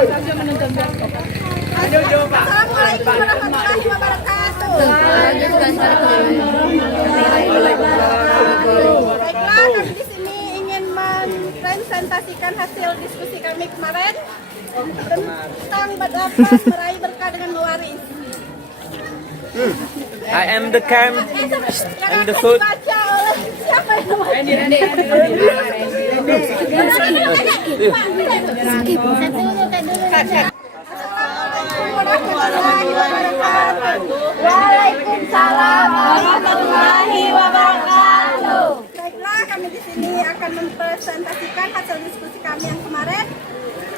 Assalamualaikum warahmatullahi wabarakatuh. Baiklah, kami di sini ingin mempresentasikan hasil diskusi kami kemarin tentang bagaimana meraih berkah dengan mewaris. I am the camp and the food. Siapa yang Waalaikumsalam warahmatullahi wabarakatuh. Baiklah, kami di sini akan mempresentasikan hasil diskusi kami yang kemarin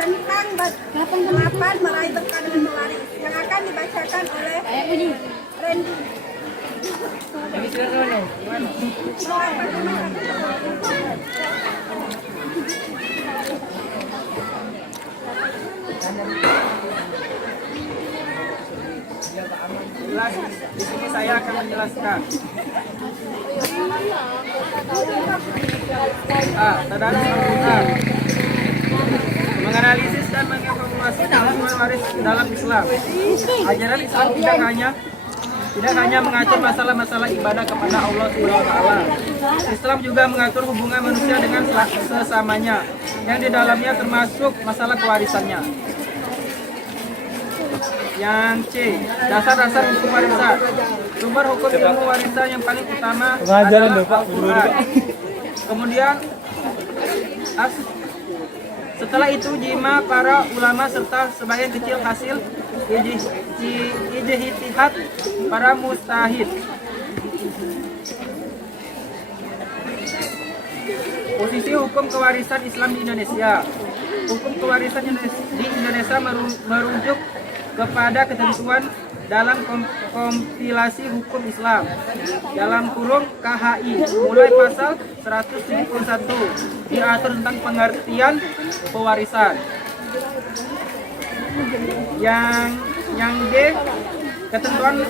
tentang 8 meraih berkah dengan mewaris yang akan dibacakan oleh Randy. Di sini saya akan menjelaskan. Tadarus Al-Quran, menganalisis dan mengevaluasi ketentuan waris dalam Islam. Ajaran Islam tidak hanya mengatur masalah-masalah ibadah kepada Allah SWT. Islam juga mengatur hubungan manusia dengan sesamanya, yang di dalamnya termasuk masalah kewarisannya. Yang C, dasar-dasar hukum warisan. Sumber hukum ilmu warisan yang paling utama adalah Al-Quran. Kemudian setelah itu jima para ulama serta sebagian kecil hasil ijtihad para mustahid. Posisi hukum kewarisan Islam di Indonesia. Hukum kewarisan di Indonesia merujuk kepada ketentuan dalam kompilasi hukum Islam dalam kurung KHI mulai pasal 171 diatur tentang pengertian pewarisan. Yang D, ketentuan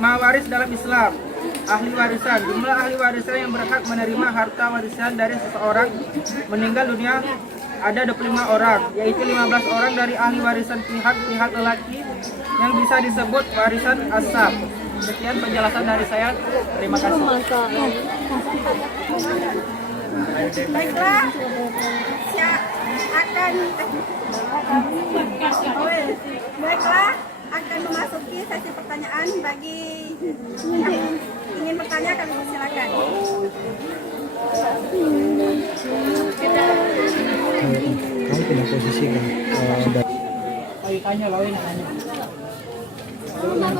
mawaris dalam Islam. Ahli warisan, jumlah ahli warisan yang berhak menerima harta warisan dari seseorang meninggal dunia ada 25 orang, yaitu 15 orang dari ahli warisan pihak lelaki yang bisa disebut warisan asab. Sekian penjelasan dari saya. Terima kasih. Baiklah, akan memasuki sesi pertanyaan. Bagi yang ingin bertanya kami persilakan. Kamu punya posisi kan? Tanya lawan tanya. 70-an.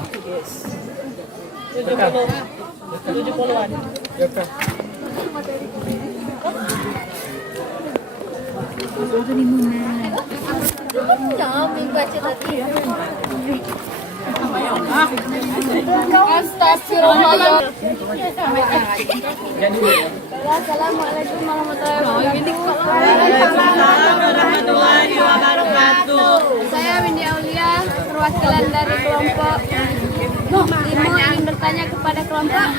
Assalamualaikum warahmatullahi wabarakatuh. Saya Windy Aulia, perwakilan dari kelompok 5 ingin bertanya kepada kelompok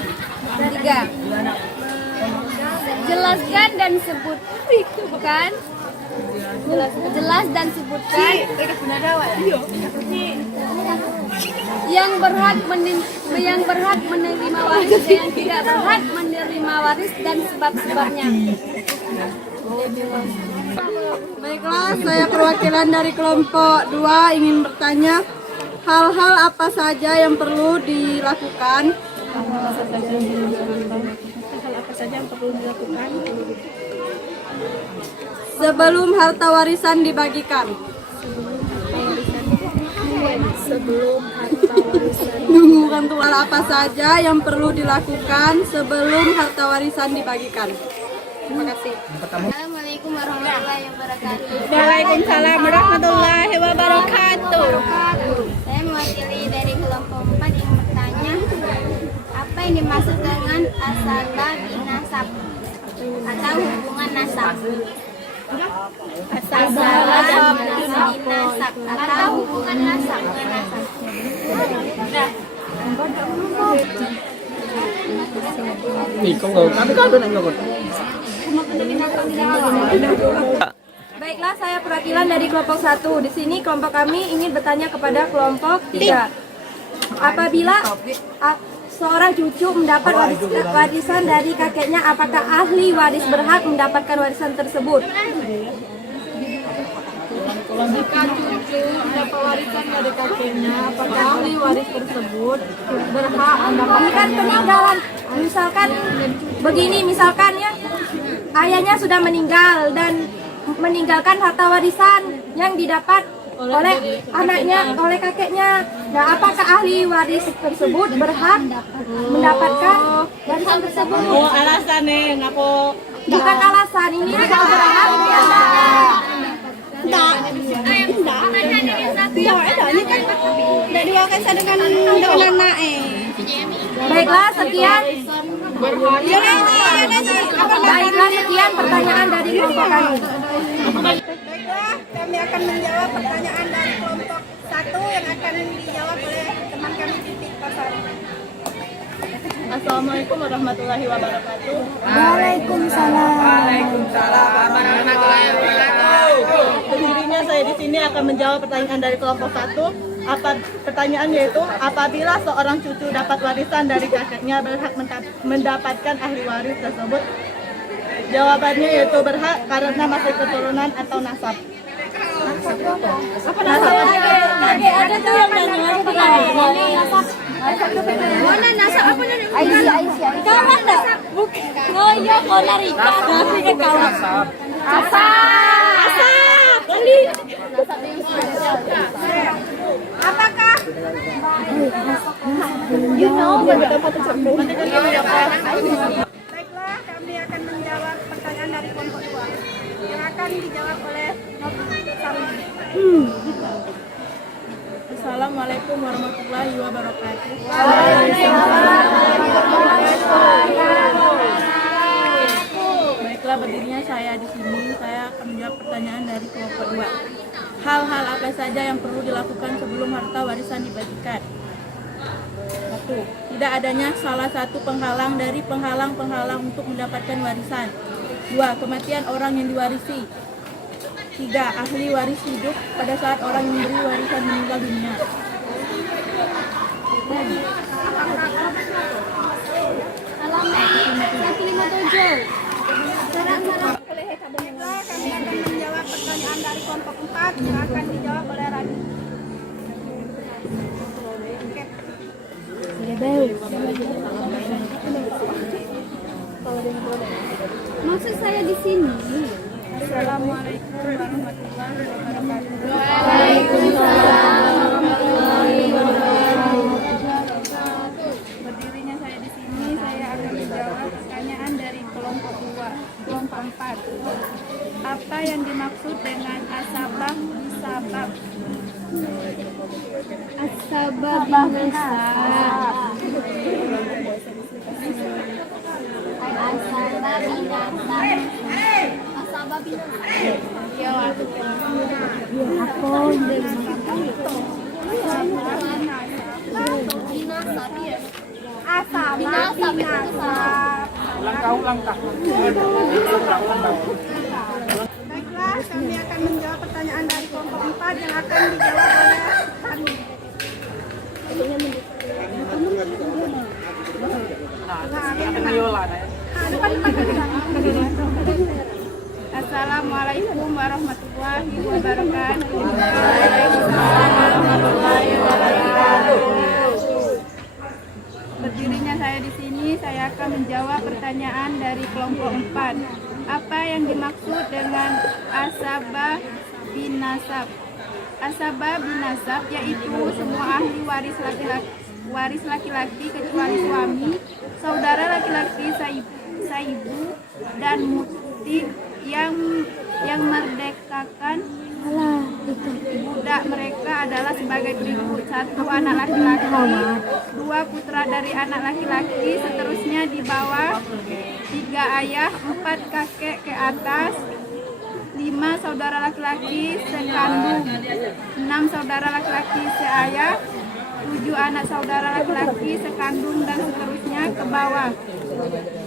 3. Jelaskan dan sebutkan yang berhak menerima waris dan yang tidak berhak menerima waris dan sebab-sebabnya. Baiklah, saya perwakilan dari kelompok 2 ingin bertanya hal-hal apa saja yang perlu dilakukan. Sebelum harta warisan dibagikan. Hal apa saja yang perlu dilakukan sebelum harta warisan dibagikan. Terima kasih. Assalamualaikum warahmatullahi wabarakatuh. Waalaikumsalam warahmatullahi wabarakatuh. Saya mewakili dari kelompok 4 yang bertanya, apa yang dimaksud dengan asabah binasab atau hubungan nasab? Asabah binasab atau hubungan nasab. Baiklah, saya perwakilan dari kelompok 1. Di sini kelompok kami ingin bertanya kepada kelompok 3. Apabila seorang cucu mendapat warisan dari kakeknya, apakah ahli waris berhak mendapatkan warisan tersebut? Jika cucu mendapat warisan dari kakeknya, apakah ahli waris tersebut berhak Kan peninggalan, misalkan begini, misalkan ya, ayahnya sudah meninggal dan meninggalkan harta warisan yang didapat oleh anaknya, oleh kakeknya. Nah, apakah ahli waris tersebut berhak mendapatkan warisan tersebut? Oh, alasannya ngaku Bukan alasan, ini kalau berhak dia. Baiklah, sekian. Baiklah, sekian pertanyaan dari kelompok kami. Baiklah, kami akan menjawab pertanyaan dari kelompok 1 yang akan dijawab oleh teman kami Titik Pasar. Assalamualaikum warahmatullahi wabarakatuh. Waalaikumsalam. Intinya saya di sini akan menjawab pertanyaan dari kelompok 1. Pertanyaan yaitu, apabila seorang cucu dapat warisan dari kakeknya berhak mendapatkan ahli waris tersebut? Jawabannya yaitu berhak karena masih keturunan atau nasab. Apa nasab? Ada tuh yang Mana nasab apa namanya? Aisyah. Kamu enggak? Bukan. Oh iya, kau Rika. Tapi ke kawan. Asap. Apakah Baiklah, kami akan menjawab pertanyaan dari kelompok 2 yang akan dijawab oleh Sami. Assalamualaikum warahmatullahi wabarakatuh. Baiklah, berdirinya saya di sini, saya akan menjawab pertanyaan dari kelompok 2. Hal-hal apa saja yang perlu dilakukan sebelum harta warisan dibagikan? 1. Tidak adanya salah satu penghalang dari penghalang-penghalang untuk mendapatkan warisan. 2. Kematian orang yang diwarisi. 3. Ahli waris hidup pada saat orang yang memberi warisan meninggal dunia. Baiklah, kami akan menjawab pertanyaan dari kelompok 4 yang akan dijawab oleh Rani. Maksud saya di sini. Assalamualaikum warahmatullahi wabarakatuh. Berdirinya saya di sini, saya akan menjawab pertanyaan dari kelompok 2, kelompok 4. Apa yang dimaksud dengan asabah bisabab? Asbab binasab. Asbab binasab. Asbab binasab. Ya, Langkah. Baiklah, kami akan menjawab pertanyaan dari kelompok 4 yang akan dijawab oleh Rani. Assalamualaikum warahmatullahi wabarakatuh. Berdirinya saya di sini, saya akan menjawab pertanyaan dari kelompok 4. Apa yang dimaksud dengan asabah binasab? Asabah binasab yaitu semua ahli waris laki-laki kecuali suami, saudara laki-laki, saibu dan muti yang merdekakan budak mereka adalah sebagai berikut: 1 anak laki-laki, 2 putra dari anak laki-laki, seterusnya di bawah, 3 ayah, 4 kakek ke atas, 5 saudara laki-laki sekandung, 6 saudara laki-laki seayah, 7 anak saudara laki-laki sekandung dan seterusnya ke bawah,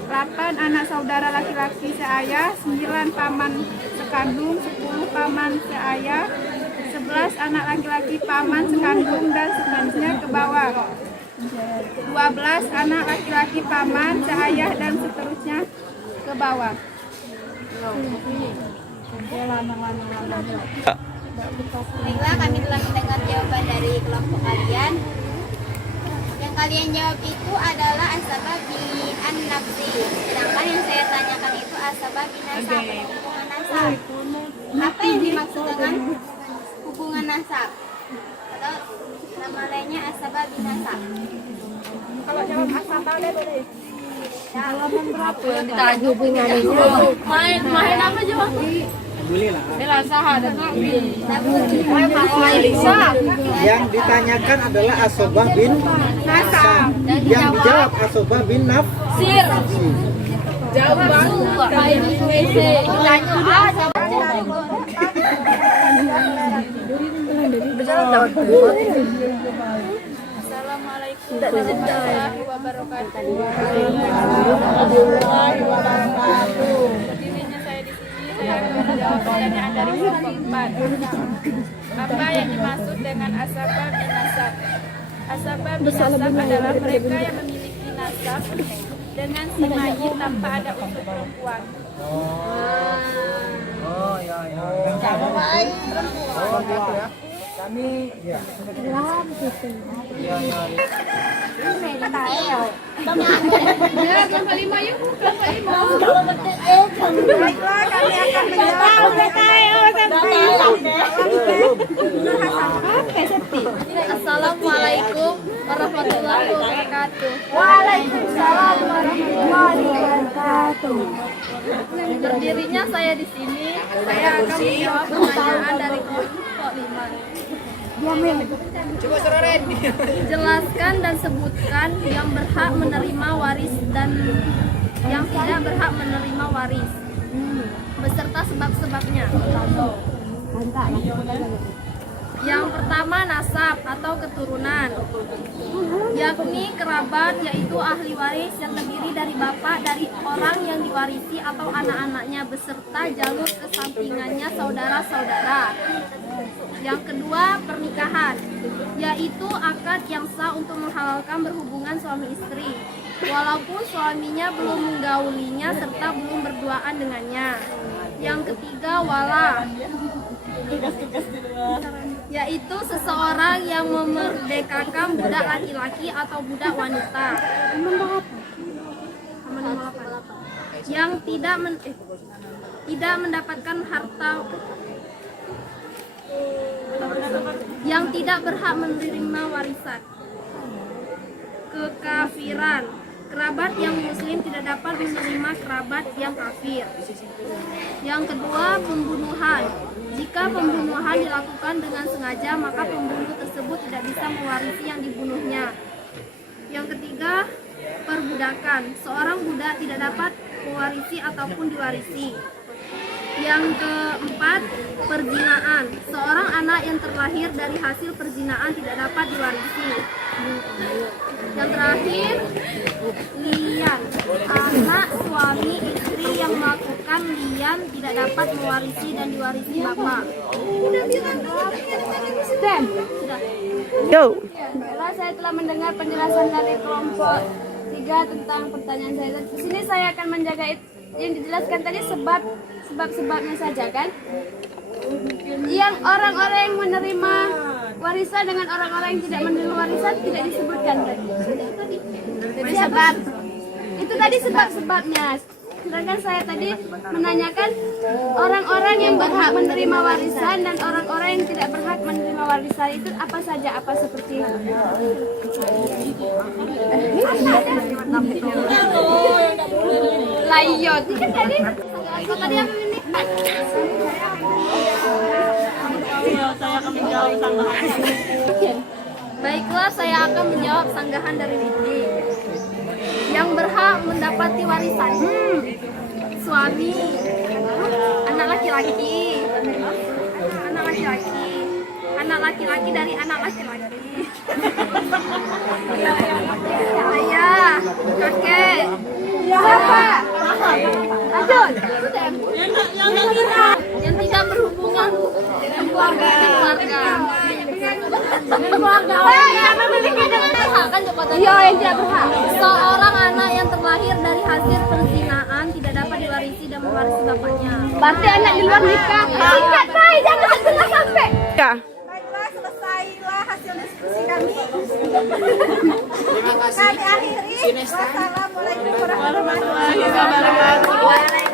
8 anak saudara laki-laki seayah, 9 paman sekandung, 10 paman seayah, 11 anak laki-laki paman sekandung dan seterusnya ke bawah, 12 anak laki-laki paman seayah dan seterusnya ke bawah. Baiklah, kami telah mendengar jawaban dari kelompok kalian. Yang kalian jawab itu adalah asabah bin an-nafsi. Sedangkan yang saya tanyakan itu asabah bin nasab, hubungan nasab. Apa yang dimaksud dengan hubungan nasab? Atau nama lainnya asabah bin nasab. Kalau jawab asabah deh boleh. Main apa jawab? Yang ditanyakan adalah Asobah bin Nasab. Yang dijawab Asobah bin Nafsir. Jauh banget. Assalamualaikum warahmatullahi wabarakatuh. Berdirinya saya di sini, saya akan menjawab pertanyaan dari kelompok 4. Apa yang dimaksud dengan asabah bin nasab? Asabah bin nasab adalah mereka yang memiliki nasab dengan si mayit tanpa ada unsur perempuan. Oh ya. Oh gitu ya. Kami ya. Baiklah, kami akan menjawab. Assalamualaikum warahmatullahi wabarakatuh. Waalaikumsalam warahmatullahi wabarakatuh. Berdirinya saya di sini, saya akan menjawab pertanyaan dari kelompok 5. Coba sororin. Jelaskan dan sebutkan yang berhak menerima waris dan yang tidak berhak menerima waris, beserta sebab-sebabnya. Yang pertama, nasab atau keturunan, yakni kerabat, yaitu ahli waris yang terdiri dari bapak dari orang yang diwarisi atau anak-anaknya beserta jalur kesampingannya saudara-saudara. Yang kedua, pernikahan, yaitu akad yang sah untuk menghalalkan berhubungan suami istri, walaupun suaminya belum menggaulinya serta belum berduaan dengannya. Yang ketiga, wala, yaitu seseorang yang memerdekakan budak laki-laki atau budak wanita. Yang tidak mendapatkan harta, yang tidak berhak menerima warisan. Kekafiran, kerabat yang muslim tidak dapat menerima kerabat yang kafir. Yang kedua, pembunuhan. Jika pembunuhan dilakukan dengan sengaja, maka pembunuh tersebut tidak bisa mewarisi yang dibunuhnya. Yang ketiga, perbudakan. Seorang budak tidak dapat mewarisi ataupun diwarisi. Yang keempat, perzinaan. Seorang anak yang terlahir dari hasil perzinaan tidak dapat diwarisi. Yang terakhir, lian. Anak suami istri yang melakukan lian tidak dapat mewarisi dan diwarisi bapak. Sudah. Baiklah, saya telah mendengar penjelasan dari kelompok 3 tentang pertanyaan saya. Di sini saya akan menjaga yang dijelaskan tadi sebab-sebabnya saja, kan? Yang orang-orang yang menerima warisan dengan orang-orang yang tidak menerima warisan tidak disebutkan, kan? Sebab itu tadi sebab-sebabnya. Sedangkan saya tadi menanyakan orang-orang yang berhak menerima warisan dan orang-orang yang tidak berhak menerima warisan itu apa saja, apa seperti layot. Kan tadi apa ini? Baiklah, saya akan menjawab sanggahan dari Ridi. Yang berhak mendapati warisan, suami, anak laki-laki, anak laki-laki dari anak laki-laki, ayah, kakek, siapa? yang tidak berhubungan dengan keluarga. Iya, yang tidak berhak. Seorang anak yang terlahir dari hasil perzinahan tidak dapat diwarisi dan mewarisi bapaknya. Berarti anak di luar nikah. Singkat, Pak, jangan setengah sampai. Baiklah, selesailah hasil diskusi kami. Kami akhiri. Wassalamualaikum warahmatullahi wabarakatuh.